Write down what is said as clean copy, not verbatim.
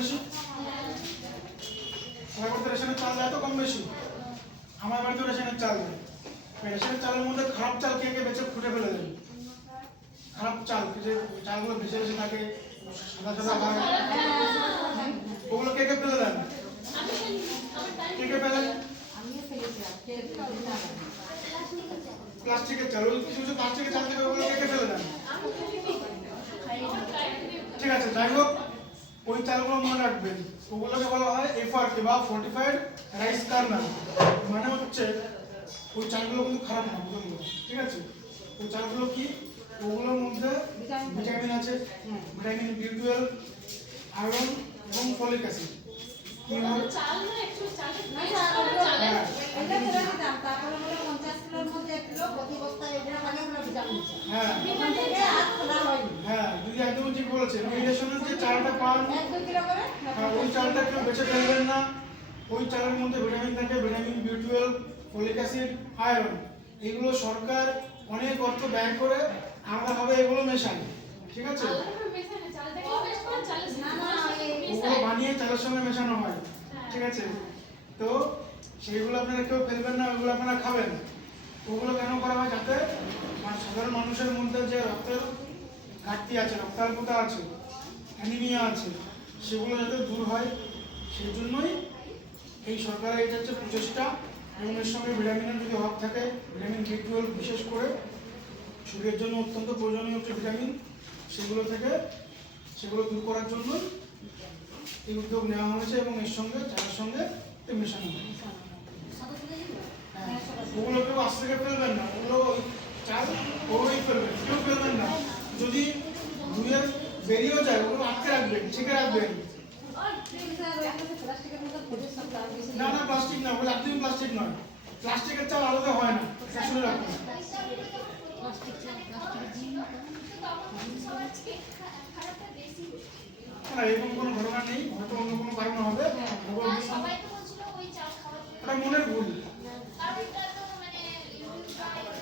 বেশি? সবার বাড়িতে রেশনের চাল দেয় তো কম বেশি? আমার বাড়িতেও রেশনের চাল দেয়। রেশনের চালের মধ্যে খারাপ চাল কে কে বেছে ফুটে ফেলে দেবে? খারাপ চাল, যে চালগুলো ভেসে ভেসে থাকে, সাদা সাদা হয়, ওগুলো কে কে ফেলে দেন? কে কে ফেলে? প্লাস্টিকের চাল, ওই কিছু কিছু প্লাস্টিকের চাল থেকে ওগুলো কে কে ফেলে দেন? ঠিক আছে, যাই হোক, ওই চালগুলো মনে রাখবেন, ওগুলোকে বলা হয় এফআরকে বা ফর্টিফাইড রাইস কার্নাল। মানে হচ্ছে ওই চালগুলো কিন্তু খারাপ না, বুঝলো? ঠিক আছে, ওই চালগুলো কি? ওগুলোর মধ্যে ভিটামিন আছে, ভিটামিন বি12, আয়রন এবং ফলিক অ্যাসিড। কি হয়? চাল না एक्चुअली চাল না, এটা করে দিতাম, তারপরে আমরা 50 কিলোর মধ্যে 1 কিলো প্রতি বস্তায় এটা লাগে হলো ভিটামিন। হ্যাঁ ওখান থেকে আর খোলা হয়নি। হ্যাঁ, দিদি একদম ঠিক বলেছেন। ওই রেশনের যে চালটা পান, 1-2 কিলো করে ওই চালটা কেউ বেছে ফেলবেন না। ওই চালের মধ্যে ভিটামিন থাকে, ভিটামিন বি12, ফলিক অ্যাসিড, আয়রন। এগুলো সরকার অনেক অর্থ ব্যয় করে আলাদাভাবে এগুলো মেশায়। ঠিক আছে, আলাদা মেশানো চালটাকে বেশ করে চাল না না ওগুলো বানিয়ে চালের সঙ্গে মেশানো হয়। ঠিক আছে, তো সেইগুলো আপনারা কেউ ফেলবেন না, ওগুলো আপনারা খাবেন। ওগুলো কেন করা হয়? যাতে সাধারণ মানুষের মধ্যে যে রক্তের ঘাটতি আছে, রক্তাল্পতা আছে, অ্যানিমিয়া আছে, সেগুলো যাতে দূর হয়, সেই জন্যই এই সরকারের এটা হচ্ছে প্রচেষ্টা। এবং এর সঙ্গে ভিটামিনের যদি অভাব থাকে, ভিটামিন বি12 বিশেষ করে শরীরের জন্য অত্যন্ত প্রয়োজনীয় হচ্ছে ভিটামিন, সেগুলো থেকে সেগুলো দূর করার জন্য এই উদ্যোগ নেওয়া হয়েছে এবং এর সঙ্গে চালের সঙ্গে মেশানো হয়। হ্যাঁ, ওগুলো কেউ আজ থেকে ফেলবেন না, ওগুলো ওই চাল ওগুলোই ফেলবেন, কেউ ফেলবেন না। যদি ধুয়ে বেরিয়েও যায়, ওগুলো আটকে রাখবেন, ছেঁকে রাখবেন। প্লাস্টিকের মধ্যে ফুটে সব দাম বেশি। না না, প্লাস্টিক না, ওগুলো একদমই প্লাস্টিক নয়। প্লাস্টিকের চাল আলাদা হয় না, এটা শুনে রাখবেন। না, এরকম কোনো ঘটনা নেই, হয়তো অন্য কোনো কারণে হবে।